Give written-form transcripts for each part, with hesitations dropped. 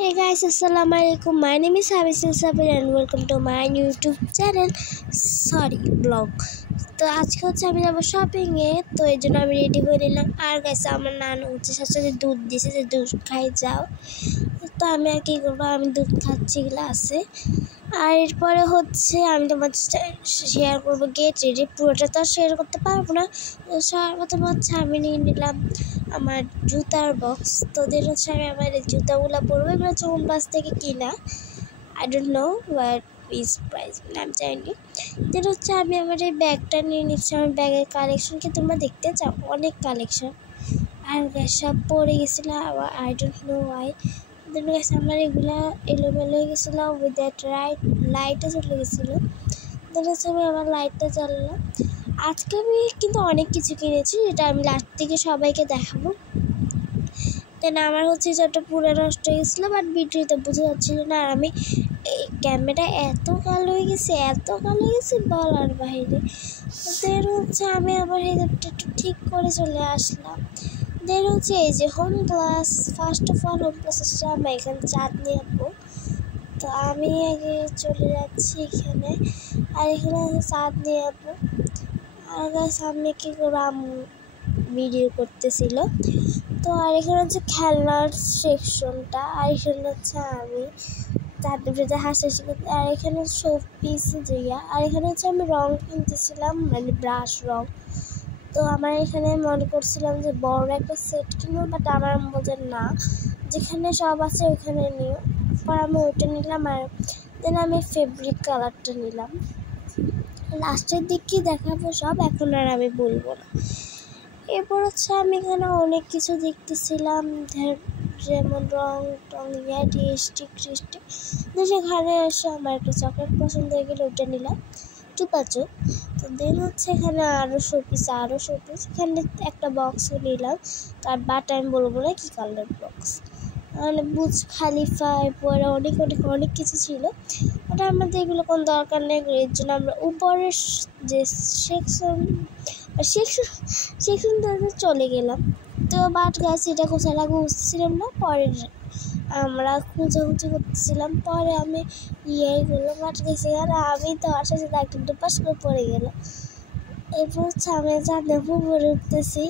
Hey guys, Assalamualaikum. My name is Habisul Sabir and welcome to my YouTube channel. Blog. তো আজকে হচ্ছে আমি যাবো শপিংয়ে, তো এই জন্য আমি রেডি হয়ে নিলাম। আর গাইস আমার নানু হচ্ছে সাথে দুধ দিছে যে দুধ খাই যাও, তো আমি আর কি করবো, আমি দুধ খাচ্ছি গ্লাসে। আর এরপরে হচ্ছে আমি তোমার শেয়ার করবো গেট রেডি, পুরোটা তো আর শেয়ার করতে পারবো না। সবার প্রথম হচ্ছে আমি নিয়ে নিলাম আমার জুতার বক্স। তো দেন হচ্ছে আমি আমার এই জুতাগুলো পরবো, এগুলো চৌন বাস থেকে কিনা, I don't know what is price, আমি জানি। দেন হচ্ছে আমি আমার এই ব্যাগটা নিয়ে নিচ্ছি। আমার ব্যাগের কালেকশনকে তোমরা দেখতে চাও, অনেক কালেকশন। আর সব পরে গেছিলো আই ডোন্ট নো ওয়াই। দেন গেছে আমার এগুলা এলোমেলো হয়ে গেছিলো, উইথ দ্যাট লাইটটা চলে গেছিলো। দেন হচ্ছে আমি আমার লাইটটা জ্বালালাম। আজকে আমি কিন্তু অনেক কিছু কিনেছি, যেটা আমি লাস্ট থেকে সবাইকে দেখাবো। দেন আমার হচ্ছে যেটা পুরো নষ্ট হয়ে গেছিলো, বাট ভিডিওতে বোঝা যাচ্ছিলো না। আর আমি এই ক্যামেরা এত কালো হয়ে গেছে বলার বাইরে। দেন হচ্ছে আমি আবার হেডটা একটু ঠিক করে চলে আসলাম। দেন হচ্ছে এই যে home class, first of all home class হচ্ছে আমরা এখানে চাঁদ নিয়ে আসবো। তো আমি আগে চলে যাচ্ছি এখানে, আর এখানে চাঁদ নিয়ে আসবো। আর সামনে কী করবো, ভিডিও করতেছিল। তো আর এখানে হচ্ছে খেলনার সেকশনটা, আর এখানে হচ্ছে আমি তাদের ভিতরে হাসাহাসি করতে, আর এখানে সব পিস দিয়া, আর এখানে হচ্ছে আমি রং কিনতেছিলাম, মানে ব্রাশ রং। তো আমার এখানে মনে করছিলাম যে বড় একটা সেট কিনবো, বাট আমার মধ্যে না, যেখানে সব আছে ওইখানে নিও। পর আমি ওইটা নিলাম, আর দেন আমি ফেব্রিক কালারটা নিলাম। লাস্টের দিকে দেখাবো সব, এখন আর আমি বলবো না। এরপর হচ্ছে আমি এখানে অনেক কিছু দেখতেছিলাম, যেমন রং টং স্টিক তো সেখানে এসে আমার একটা চকলেট পছন্দ হয়ে গেলে ওইটা নিলাম, চুপাচুপ। তো দেন হচ্ছে এখানে আরও শোপিস, এখানে একটা বক্সও নিলাম। তার বাট আমি বলবো না কী কালার বক্স, মানে বুর্জ খালিফা, এরপরে অনেক কিছু ছিল। ওটা আমাদের এগুলো কোনো দরকার নেই, এর জন্য আমরা উপরের যে সেকশনটাতে চলে গেলাম। তো বাট গাছ এটা কোথায় লাগবে বুঝতেছিলাম না, পরে আমরা খুঁজাখুঁজি করতেছিলাম। পরে আমি করলাম বাট গেছি, আর আমি তো আসার সাথে একদম দুপাশ করে পড়ে গেল। এরপর হচ্ছে আমি চাঁদে উপরে উঠতেছি,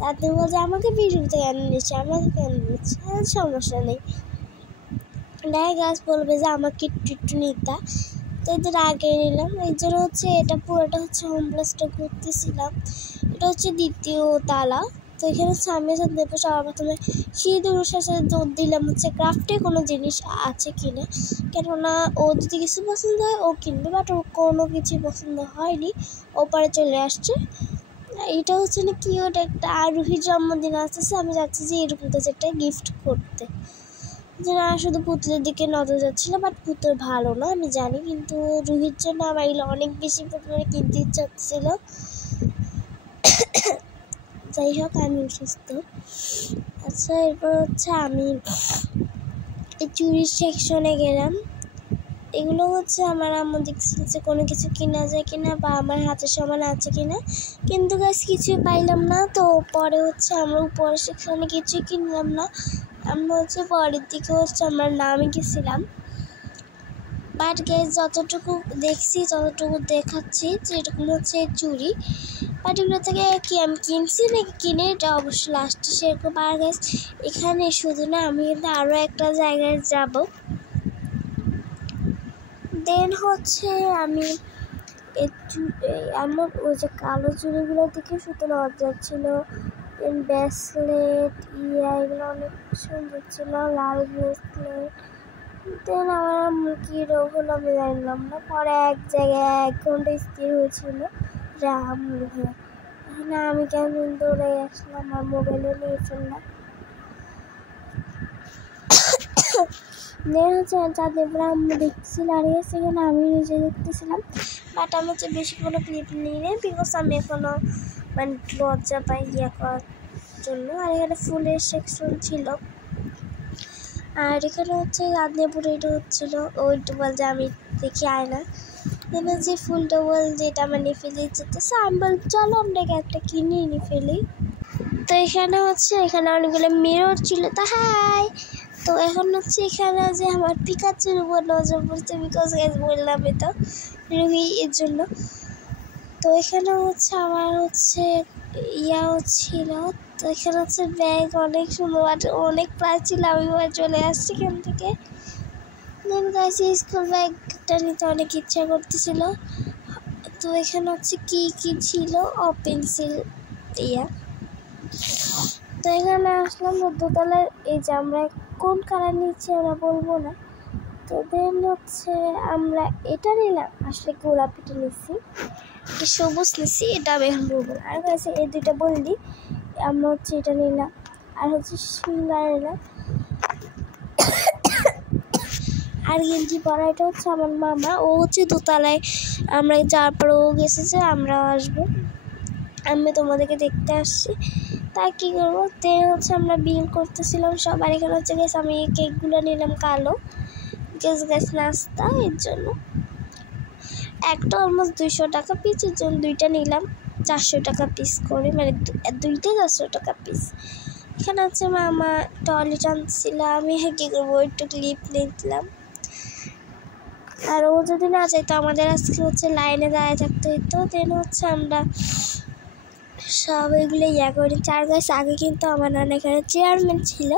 তাতে বলছে আমাকে ভিডিওতে কেন নিচ্ছে, সমস্যা নেই, ডাই গাছ বলবে যে আমাকে একটু নিতা। তো এদের আগে নিলাম, এই জন্য হচ্ছে এটা পুরোটা হচ্ছে হোম প্লাসটা ঘুরতেছিলাম। এটা হচ্ছে দ্বিতীয় তালা। তো এখানে হচ্ছে আমি সাথে সবার প্রথমে সিঁদুরের সাথে দৌড় দিলাম হচ্ছে ক্রাফটে কোনো জিনিস আছে কিনা, কেননা ও যদি কিছু পছন্দ হয় ও কিনবে, বাট ওর কোনো কিছু পছন্দ হয়নি, ওপারে চলে আসছে। এটা হচ্ছে না কি, ওটা একটা আরোহীর জন্মদিন আসতেছে, আমি যাচ্ছি যে এরকম কিছু একটা গিফট করতে, যে না শুধু পুতুলের দিকে নজর যাচ্ছিলো, বাট পুতুল ভালো না আমি জানি, কিন্তু রুহির জন্য আমার এগুলো অনেক বেশি পরিমাণে কিনতে ইচ্ছা হচ্ছিল। যাই হোক আমি অসুস্থ। আচ্ছা, এরপর হচ্ছে আমি এই চুরির সেকশনে গেলাম। এগুলো হচ্ছে আমার আম্মু দেখছিল যে কোনো কিছু কিনা যায় কিনা, বা আমার হাতের সমান আছে কিনা, কিন্তু গাছ কিছুই পাইলাম না। তো পরে হচ্ছে আমরা উপরের সেকশনে কিছুই কিনলাম না, আমরা হচ্ছে পরের দিকে হচ্ছে আমরা নামে গেছিলাম। বাট গ্যাস যতটুকু দেখছি ততটুকু দেখাচ্ছি যে এরকম হচ্ছে চুড়ি, বাট এগুলো থেকে কি আমি কিনছি নাকি কিনে এটা অবশ্যই লাস্টে শেয়ার করবো। আর গ্যাস এখানে শুধু না, আমি কিন্তু আরও একটা জায়গায় যাব। দেন হচ্ছে আমি আমার ওই যে কালো চুড়িগুলো থেকে শুধু নজর ছিল, ব্রেসলেট এগুলো অনেক সুন্দর ছিল, লাল ব্রেসলেট। দেন আমার কী রোগ হলো আমি জানলাম না, পরে এক জায়গায় 1 ঘন্টা স্থির হয়েছিল এখানে আমি কেমন দৌড়ে আসলাম, আমার মোবাইলে নিয়ে ফেললাম। দেন হচ্ছে যাদের আম্মু দেখতেছিল, আর সেখানে আমি নিজে দেখতেছিলাম, বাট আমি হচ্ছে বেশি কোনো ক্লিপ নিই নেই, বিকজ আমি এখনও মানে লজ্জা পাই করার জন্য। আর এখানে ফুলের সেকশন ছিল, আর এখানে হচ্ছে আদনেপুরে এটা হচ্ছিলো ওই টোবাল যে আমি দেখি আয়না, দেন যে ফুল টোবাল যেটা আমার নিয়ে ফেলে যেতেছে, আমি বল চলো আমরা একটা কিনে নিয়ে ফেলি। তো এখানে হচ্ছে এখানে অনেকগুলো মিরর ছিল। তো হাই, তো এখন হচ্ছে এখানে যে আমার পিকাচুর উপর নজর পড়ছে, বিকজ বললামই তো রুহি এর জন্য। তো এখানে হচ্ছে আমার হচ্ছে ইয়াও ছিল। তো এখানে হচ্ছে ব্যাগ অনেক সুন্দর, অনেক প্রায় ছিল, আমি চলে আসছি এখান থেকে। দেন গাইস স্কুল ব্যাগটা নিতে অনেক ইচ্ছা করতেছিল। তো এখানে হচ্ছে কি কি ছিল, পেন্সিল ইয়া। তো এখানে আসলাম দোতলার, এই যে আমরা কোন কালার নিচ্ছি আমরা বলবো না। তো দেন হচ্ছে আমরা এটা নিলাম, আসলে গোলাপিটা নিচ্ছি, সবুজ নিচ্ছি, এটা আমি এখন বলবো না। আর কাছে এই দুইটা বললি আমরা হচ্ছে এটা নিলাম, আর হচ্ছে সিঙ্গার নিলাম। আর গেঞ্জি পরা এটা হচ্ছে আমার মামা, ও হচ্ছে দোতলায় আমরা যাওয়ার পর ও গেছে যে আমরাও আসবো, আমি তোমাদেরকে দেখতে আসছি। তা কী করবো, তে হচ্ছে আমরা বিল করতেছিলাম সবার। এখানে হচ্ছে গেছে আমি কেকগুলো নিলাম কালো, গ্যাস নাস্তা এর জন্য একটা অলমোস্ট 200 টাকা পিস, এর জন্য দুইটা নিলাম 400 টাকা পিস করে, মানে দুইটা 400 টাকা পিস। এখানে হচ্ছে মামা টয়লেট আনছিল, আমি কী করবো একটু ক্লিপ নিলাম। আর ও যদি না চাইতো আমাদের আজকে হচ্ছে লাইনে দাঁড়িয়ে থাকতে হতো। দেন হচ্ছে আমরা সব এগুলো করি। চার গাছ আগে কিন্তু আমার নানা এখানে চেয়ারম্যান ছিল,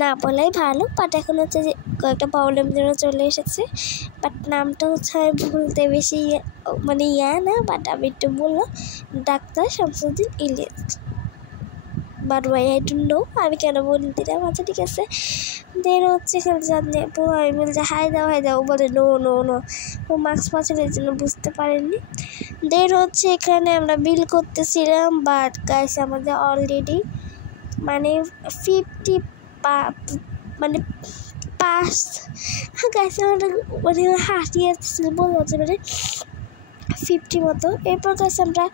না বলাই ভালো, বাট এখন হচ্ছে যে কয়েকটা প্রবলেম জন্য চলে এসেছে। বাট নামটা হচ্ছে আমি বলতে বেশি মানে না, বাট আমি একটু বললাম doctor Shamsuddin Ilyas, but why I don't know, আমি কেন বলে দিলাম। আচ্ছা ঠিক আছে। দেন হচ্ছে এখানে জানি আমি বলছি হাই দাও, বলে নো নো নো, ও মাস্ক পাচ্ছিল জন্য বুঝতে পারেননি। দেন হচ্ছে এখানে আমরা বিল করতেছিলাম, বাট গাইস আমাদের অলরেডি মানে 50 মানে পাস গাইস আমাদের মানে হাঁটিয়ে আসছিল বলতে পারে 50 মতো। এরপর গাইস আমরা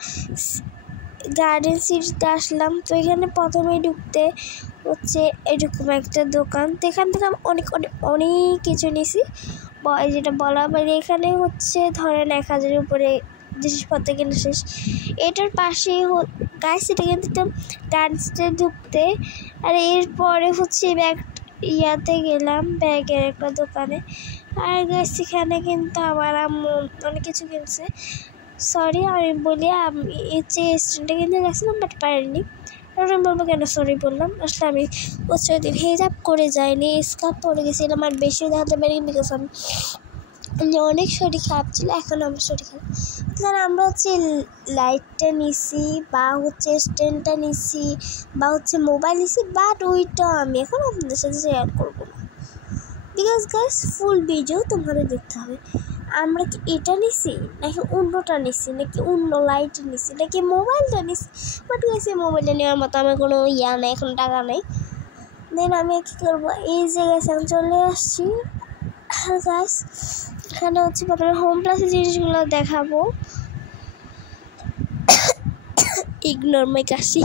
গার্ডেন সিটিতে আসলাম। তো এখানে প্রথমেই ঢুকতে হচ্ছে এরকম একটা দোকান, তো এখান থেকে আমি অনেক অনেক অনেক কিছু নিছি, যেটা বলা মানে এখানে হচ্ছে ধরেন 1000-এর উপরে জিনিসপত্র কিনে শেষ। এটার পাশেই গাইস এটা কিন্তু গার্ডেনসে ঢুকতে, আর এরপরে হচ্ছে ইয়াতে গেলাম ব্যাগের একটা দোকানে। আর গাইস এখানে কিন্তু আমার আম্মু অনেক কিছু কিনছে। সরি আমি বলি, আমি যে স্টুডেন্টটা কিনতে গেছিলাম বাট পারিনি, কারণ আমি বলবো কেন সরি বললাম, আসলে আমি বছর দিন হিজাব করে যাইনি, স্কার্ফ পরে গেছিলাম, আর বেশি দেখাতে পারিনি বিকজ আমি অনেক শরীর খারাপ ছিল। এখন আমার শরীর খারাপ, কারণ আমরা হচ্ছে লাইটটা নিছি বা হচ্ছে স্ট্যান্ডটা নিছি বা হচ্ছে মোবাইল নিছি, বাট ওইটা আমি এখন আপনাদের সাথে শেয়ার করবো না, বিকজ গাইস ফুল ভিডিও তোমাদের দেখতে হবে। আমরা কি এটা নিছি নাকি অন্যটা নিছি, নাকি অন্য লাইট নিছি, নাকি মোবাইলটা নিছি, বাট গাইস মোবাইলটা নেওয়ার মতো আমার কোনো নেই, এখন টাকা নেই। দেন আমি কী করবো, এই যে গাইস এখন চলে আসছি। গাইস এখানে হচ্ছে প্রথমে হোম প্লাসের জিনিসগুলো দেখাবো, ইগনোর মাই কাশি।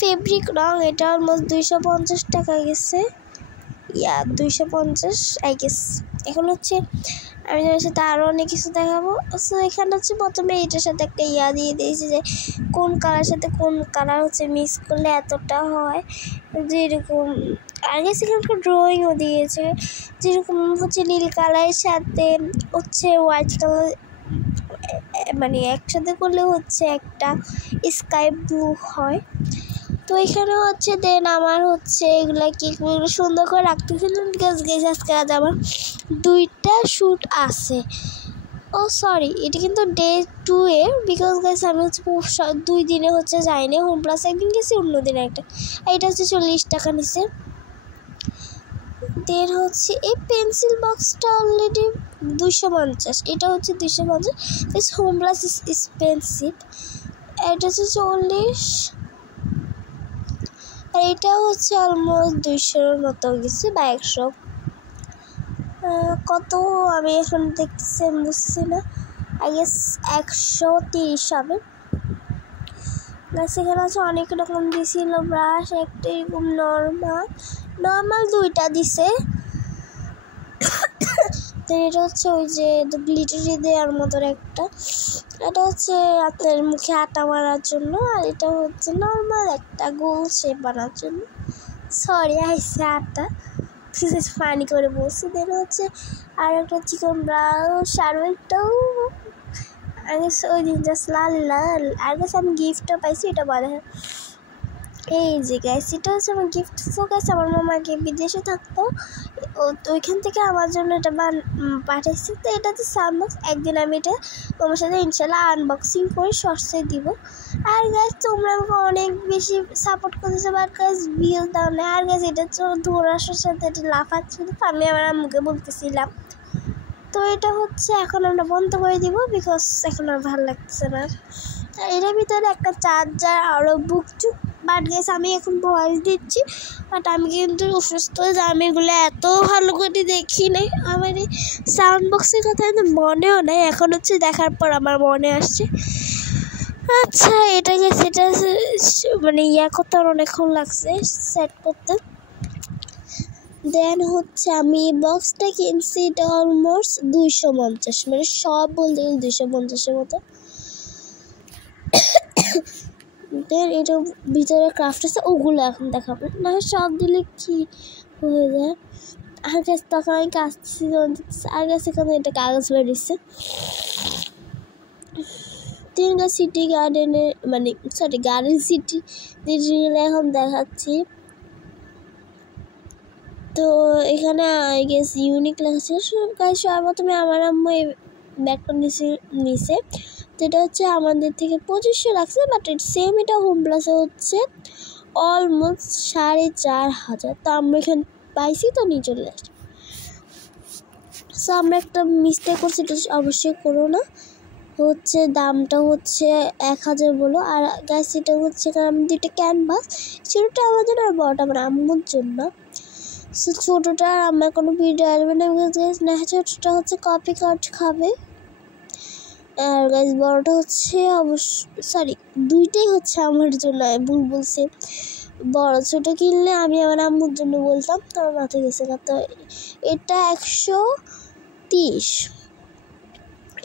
ফেব্রিক রং এটা অলমোস্ট 250 টাকা গেছে, 250 আই গেস। এখন হচ্ছে আমি যার সাথে আরও অনেক কিছু দেখাবো। সো এখানে হচ্ছে প্রথমে এটার সাথে একটা দিয়ে দিয়েছি যে কোন কালার সাথে কোন কালার হচ্ছে মিক্স করলে এতটা হয়, যেরকম আগে সেখানকার ড্রয়িংও দিয়েছে, যেরকম হচ্ছে নীল কালারের সাথে হচ্ছে হোয়াইট কালার মানে একসাথে করলে হচ্ছে একটা স্কাই ব্লু হয়। তো এখানে হচ্ছে দেন আমার হচ্ছে এগুলো কেকগুলো সুন্দর করে রাখতেছিলাম, বিকজ গেছে আজকে আজ আমার 2টা শ্যুট আছে। ও সরি, এটা কিন্তু ডে 2 এর, বিকজ গাইস আমি হচ্ছে 2 দিনে হচ্ছে যাইনি, হোম প্লাস একদিন গেছি, অন্য দিনে একটা। এটা হচ্ছে 40 টাকা নিছে। দেন হচ্ছে এই পেন্সিল বক্সটা অলরেডি 250, এটা হচ্ছে 250, হোম প্লাস এক্সপেন্সিভ। এটা হচ্ছে 40, আর এটা হচ্ছে অলমোস্ট 200-এর মতো গেছে বা 100 কত আমি এখন দেখতেছি বুঝছি না, আই গেস 130 হবে। সেখানে আছে অনেক রকম দিয়েছিল ব্রাশ, একটা এরকম নর্মাল 2টা দিছে। তো এটা হচ্ছে ওই যে গ্লিটারি দেওয়ার মতন একটা, এটা হচ্ছে আপনার মুখে আটা মারার জন্য, আর এটা হচ্ছে নর্মাল একটা গোল শেপ বানার জন্য। সরি আইসে আটটা পানি করে বসছে। দেন হচ্ছে আর একটা চিকেন ব্রাউন শারুইটাও আগে ওই দিন জাস্ট লাল লাল। আর কাছে আমি গিফটটা পাইছি, এটা বলে এই যে গাইস এটা হচ্ছে আমার গিফট। সো গাইস আমার মামা আগে বিদেশে থাকতো, ওইখান থেকে আমার জন্য এটা পাঠাইছে। তো এটা হচ্ছে সাউন্ডবক্স। একদিন আমি এটা তোমার সাথে ইনশাল্লাহ আনবক্সিং করে শর্টসে দিব। আর গাইস তোমরা আমাকে অনেক বেশি সাপোর্ট করতেছো, বাট গাইস ভিউ দাও না। আর গাইস এটা তো ধরাসের সাথে এটা লাফাচ্ছিল, তো আমি আমার মুখে বলতেছিলাম। তো এটা হচ্ছে এখন আমরা বন্ধ করে দিব, বিকজ এখন আর ভালো লাগতেছে না। এটার ভিতরে একটা চার্জার আরও বুকচুক। বাট গাইস আমি এখন ভয়েস দিচ্ছি, বাট আমি কিন্তু অসুস্থ, যে আমি এগুলো এত ভালো করে দেখি নাই। আমার এই সাউন্ড বক্সের কথা কিন্তু মনেও নেই, এখন হচ্ছে দেখার পর আমার মনে আসছে। আচ্ছা এটা গেছে, এটা মানে করতে আমার অনেকক্ষণ লাগছে সেট করতে। দেন হচ্ছে আমি বক্সটা কিনছি, এটা অলমোস্ট 250, মানে সব বলতে গেলে 250-এর মতো। দেন এটা ভিতরে ক্রাফট আছে, ওগুলো এখন দেখাবো না, সব দিলে কি হয়ে যায়। আর কাছে তখন আমি কাছে আর কাছে এখানে এটা কাগজ বেরিয়েছে। তিনটা সিটি গার্ডেনে মানে সরি গার্ডেন সিটি এখন দেখাচ্ছি। তো এখানে আই গেস ইউনিক লেখা ছিল। সর্বপ্রথমে আমার আম্মু এই ব্যাগটা নিছে। তো এটা হচ্ছে আমাদের থেকে 2500 লাগছে, বাট সেম এটা হোম প্লাসে হচ্ছে অলমোস্ট 4500। তো আমরা এখানে পাইছি, তো নিয়ে চলে আসছি। সো আমরা একটা মিস্টেক করছি, এটা অবশ্যই করো না। হচ্ছে দামটা হচ্ছে 1000 বলো। আর গাছ এটা হচ্ছে কারণ দুইটা ক্যানভাস, ছোটোটা আমার জন্য আর বড়টা আমার আম্মুর জন্য। সো ছোটোটা আমার কোনো ভিডিও আসবে না, না ছোটোটা হচ্ছে কপি কাট খাবে। আর গাছ বড়টা হচ্ছে অবশ্য সরি দুইটাই হচ্ছে আমার জন্য, ভুল বলছি। বড় ছোটো কিনলে আমি আমার আম্মুর জন্য বলতাম, তো আমার মাথায় গেছে না। তো এটা 130।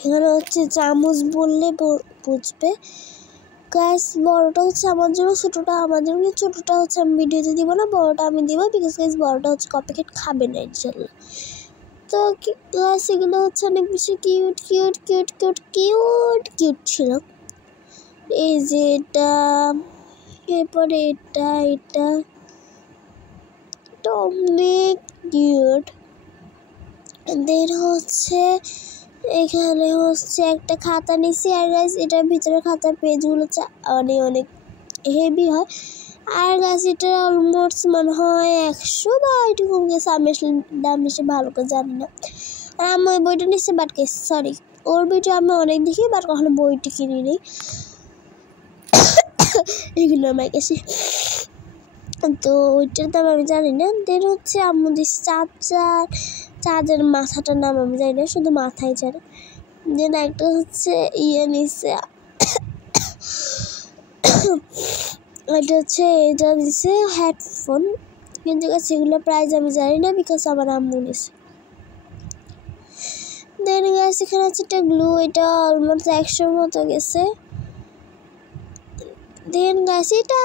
এখানে হচ্ছে চামচ বললে বুঝবে। গাইস বড়টা হচ্ছে আমার জন্য, ছোটোটা আমার জন্য। ছোটোটা হচ্ছে আমি ভিডিওতে দিব না, বড়টা আমি দিব, বিকজ গাইস বড়টা হচ্ছে কপিকেট খাবে না ইনশাল্লাহ। তো গাইস এগুলো হচ্ছে অনেক বেশি cute cute cute cute cute cute ছিল। এই যে এটা, এরপরে এটা এটা অনেক কিউট। দেন হচ্ছে এখানে হচ্ছে একটা খাতা নিছি। আর গাছ এটার ভিতরে খাতার পেজগুলো অনেক অনেক হেভি হয়। আর গাছ এটা অলমোস্ট মনে হয় 100 বা এরকম গেছে, আমি আসলে দাম বেশি ভালো করে জানি না। আর আমি ওই বইটা নিচ্ছি, বাট গেছি সরি ওর ভিডিও আমি অনেক দেখি, বাট কখনো বইটি কিনি নি। এগুলো আমার কাছে, তো ওইটার দাম আমি জানি না। দেন হচ্ছে আম্মু দিচ্ছে চার্জার মাথাটার নাম আমি জানি না, শুধু মাথায় জানি। দেন একটা হচ্ছে নিচ্ছে, এটা হচ্ছে এটা দিচ্ছে হেডফোন, কিন্তু সেগুলো প্রাইস আমি জানি না, বিকজ আমার আম্মু নিচ্ছে। দেন গাছ এখানে হচ্ছে একটা গ্লু, এটা অলমোস্ট 100-র মতো গেছে। দেন গাছ এটা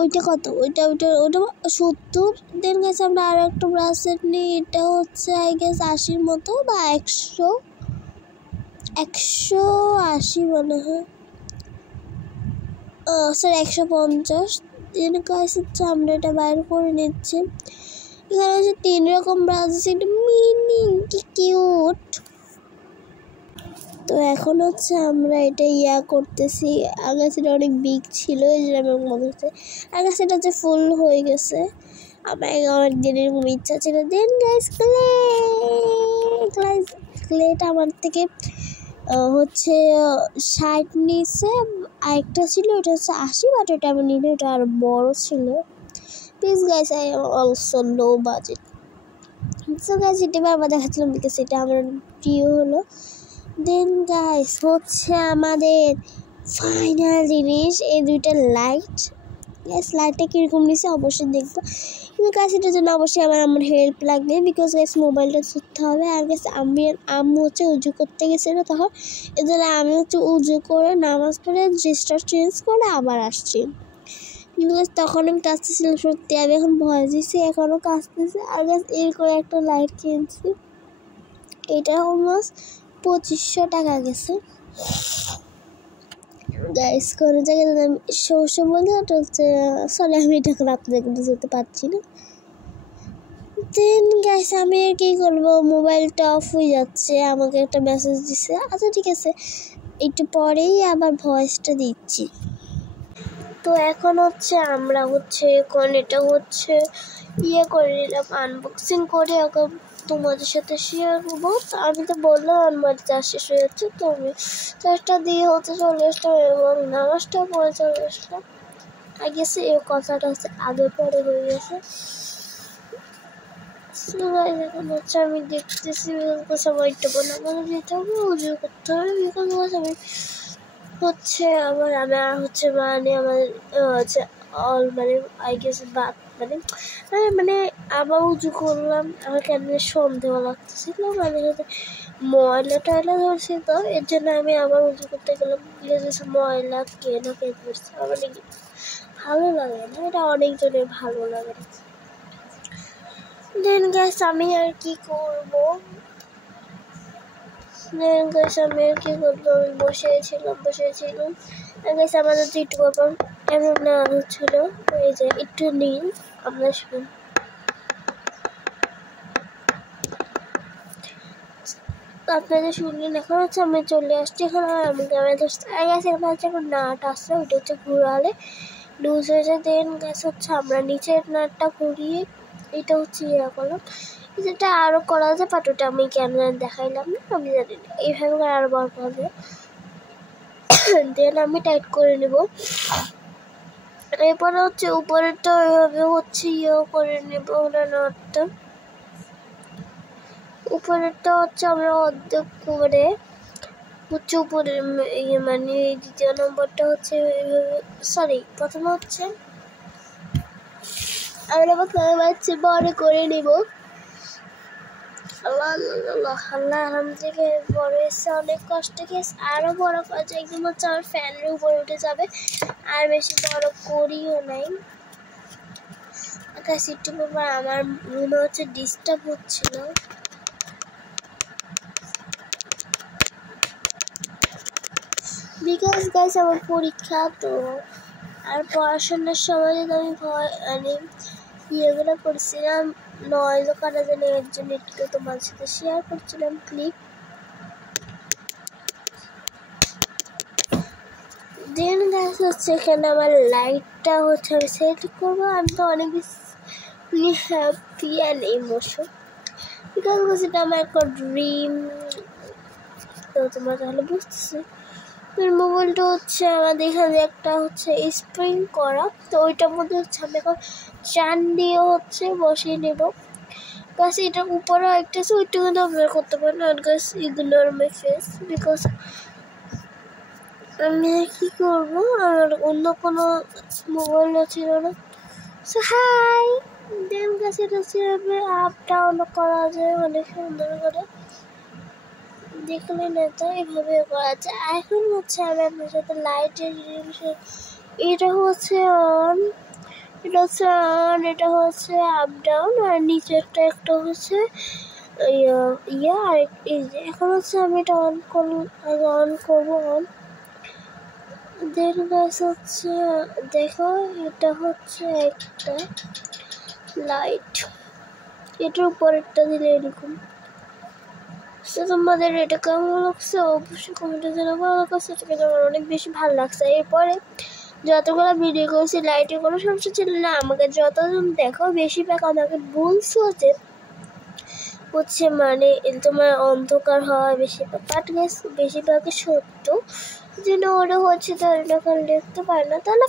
ওইটা কত, ওইটা 70। দেন গেছে আমরা আরও একটা ব্রাসলেট নিই, এটা হচ্ছে আই গেস 80-র মতো বা 180 মনে হয়, সরি 150। দেন গাছ হচ্ছে আমরা এটা বাইর করে নিচ্ছি। এখানে হচ্ছে 3 রকম ব্রাশ আছে, একটা মিনি কি কিউট। তো এখন হচ্ছে আমরা এটা করতেছি। আগে সেটা অনেক বিগ ছিল, এই জন্য আমার মনে হচ্ছে। আগে সেটা হচ্ছে ফুল হয়ে গেছে, আমার অনেক দিনের ইচ্ছা ছিল। দেন গাইস ক্লেটা আমার থেকে হচ্ছে 60 নিচে, আরেকটা ছিল ওটা হচ্ছে 80, বাট ওটা আমি নিলে ওটা আরও বড় ছিল। Please guys I also low budget. So guys এটা বারবার দেখাচ্ছিলাম, বিকজ এটা আমার প্রিয় হলো। দেন গাইস হচ্ছে আমাদের ফাইনাল জিনিস, এই দুইটা লাইট। গ্যাস লাইটটা কীরকম নিছে অবশ্যই দেখবো, কিন্তু গাছ এটার জন্য অবশ্যই আমার হেল্প লাগবে, বিকজ গ্যাস মোবাইলটা ধরতে হবে। আর গ্যাস আম্মু হচ্ছে উজু করতে গেছিলো তখন, এর জন্য আমি হচ্ছে উজু করে নামাজ পড়ে ড্রেসটা চেঞ্জ করে আবার আসছি। কিন্তু তখন আমি কাঁচতেছিলাম সত্যি, আমি এখন ভয় দিচ্ছি, এখনও কাঁচতেছে। আর গাছ এরকম একটা লাইট কিনছি, এটা অলমোস্ট 2500 টাকা গেছে গাইস। কোনো জায়গায় আমি সমস্যা বলতে ওটা হচ্ছে, সরি আমি এটা এখন আপনাদেরকে বুঝতে পারছি না। দেন গাইস আমি আর কী করবো, মোবাইলটা অফ হয়ে যাচ্ছে, আমাকে একটা মেসেজ দিচ্ছে। আচ্ছা ঠিক আছে, একটু পরেই আবার ভয়েসটা দিচ্ছি। তো এখন হচ্ছে আমরা হচ্ছে এখন এটা হচ্ছে করে নিলাম, আনবক্সিং করে এখন তোমাদের সাথে শেয়ার করবো। তো আমি তো বললাম আমার চার্জ শেষ হয়ে যাচ্ছে, তো আমি চার্জটা দিয়ে হচ্ছে চলে আসলাম এবং নামাজটা পরে চলে আসলাম। আই গেছে এই কথাটা হচ্ছে আগে পরে হয়ে গেছে। এখন হচ্ছে আমি দেখতেছি সময়টা আমাদের যেতে হবে, উজু করতে হবে, বিকজ আমি হচ্ছে আমার হচ্ছে মানে আমাদের হচ্ছে অল মানে আই গেস বাদ মানে আবার উজু করলাম। আমার কেন সন্দেহ লাগতেছিল, মানে ময়লা টয়লা ধরছে, তো এর জন্য আমি আবার উজু করতে গেলাম। ময়লা কেন ধরছে আমার ভালো লাগে না, এটা অনেকজনের ভালো লাগে না। দেন গ্যাস আমি আর কি করবো, আমি বসেছিলাম গাইস। আমাদের তো একটু ব্যাপার এমন না হচ্ছিল, এই যে একটু নীল আমরা শুনুন। আপনাদের শুনলেন, এখন হচ্ছে আমি চলে আসছি, এখন আমি গ্রামে ধরছি। আর গেছে এখন হচ্ছে এখন নাট আসছে, ওইটা হচ্ছে ঘুরালে লুজ হয়ে যায়। দেন গেছে হচ্ছে আমরা নিচের নাটটা ঘুরিয়ে এটা হচ্ছে করলাম, যেটা আরও করা যায়, বাট ওটা আমি ক্যামেরা দেখাইলাম না, আমি জানি না এইভাবে করে আরও বড় হবে। দেন আমি টাইট করে নেব। এরপরে হচ্ছে উপরেরটা ওইভাবে হচ্ছে করে নেব, নাটটা উপরেরটা হচ্ছে আমরা অর্ধেক করে হচ্ছে উপরে মানে দ্বিতীয় নম্বরটা হচ্ছে সরি প্রথমে হচ্ছে আমরা হচ্ছে বড় করে নেব। আলহামদুলিল্লাহ বড় এসে অনেক কষ্ট গেছে, আরো বড় করা যায়, একদম হচ্ছে আমার ফ্যানের উপরে উঠে যাবে, আর বেশি বড় করিও নাই। একটু ব্যাপার আমার মনে হচ্ছে ডিস্টার্ব হচ্ছিল, বিকজ গাইস আমার পরীক্ষা তো, আর পড়াশোনার সময় যদি আমি মানে ইয়েগুলো করছিলাম নয়েজ করা যেন এর জন্য একটু তোমার সাথে শেয়ার করছিলাম ক্লিপ। দেন গাইস হচ্ছে এখানে আমার লাইটটা হচ্ছে আমি সেট করবো। আমি তো অনেক বেশি হ্যাপি অ্যান্ড ইমোশন, বিকজ এটা আমার একটা ড্রিম, তো তোমরা তাহলে বুঝতেছো। মোবাইলটা হচ্ছে আমাদের এখানে একটা হচ্ছে স্প্রিং করা, তো ওইটার মধ্যে হচ্ছে আমি এখন চান দিয়ে হচ্ছে বসিয়ে নেব। গাছ এটার উপরে একটা আছে, ওইটা কিন্তু আপনারা করতে পারেন। আর গাছ ইগনোর মাই ফেস, বিকজ আমি কি করবো, আমার অন্য কোনো মোবাইল ছিল না। সো হাই, দেন গাছ এটা হচ্ছে আপ ডাউন করা যায় অনেক সুন্দর করে, দেখলে না তো এইভাবে করা যায়। এখন হচ্ছে আমি আপনার সাথে লাইটের জিনিস, এটা হচ্ছে অন, এটা হচ্ছে অন, এটা হচ্ছে আপ ডাউন, আর নিচেরটা একটা হচ্ছে আর এই যে এখন হচ্ছে আমি এটা অন করবো অন। দেন গাছ হচ্ছে দেখো এটা হচ্ছে একটা লাইট, এটার উপরেরটা দিলে এরকম। তোমাদের এটা কেমন লাগছে অবশ্যই কমেন্টে জানাবো, আমার কাছে এটা আমার অনেক বেশি ভালো লাগছে। এরপরে যতগুলো ভিডিও করেছি লাইটের কোনো সমস্যা ছিল না, আমাকে যতজন দেখো বেশিরভাগ আমাকে বলছো যে হচ্ছে মানে তোমার অন্ধকার হয় বেশিরভাগ, বাট গেস বেশিরভাগই সত্য, যেন ওরা হচ্ছে তারা দেখতে পারে না, তাহলে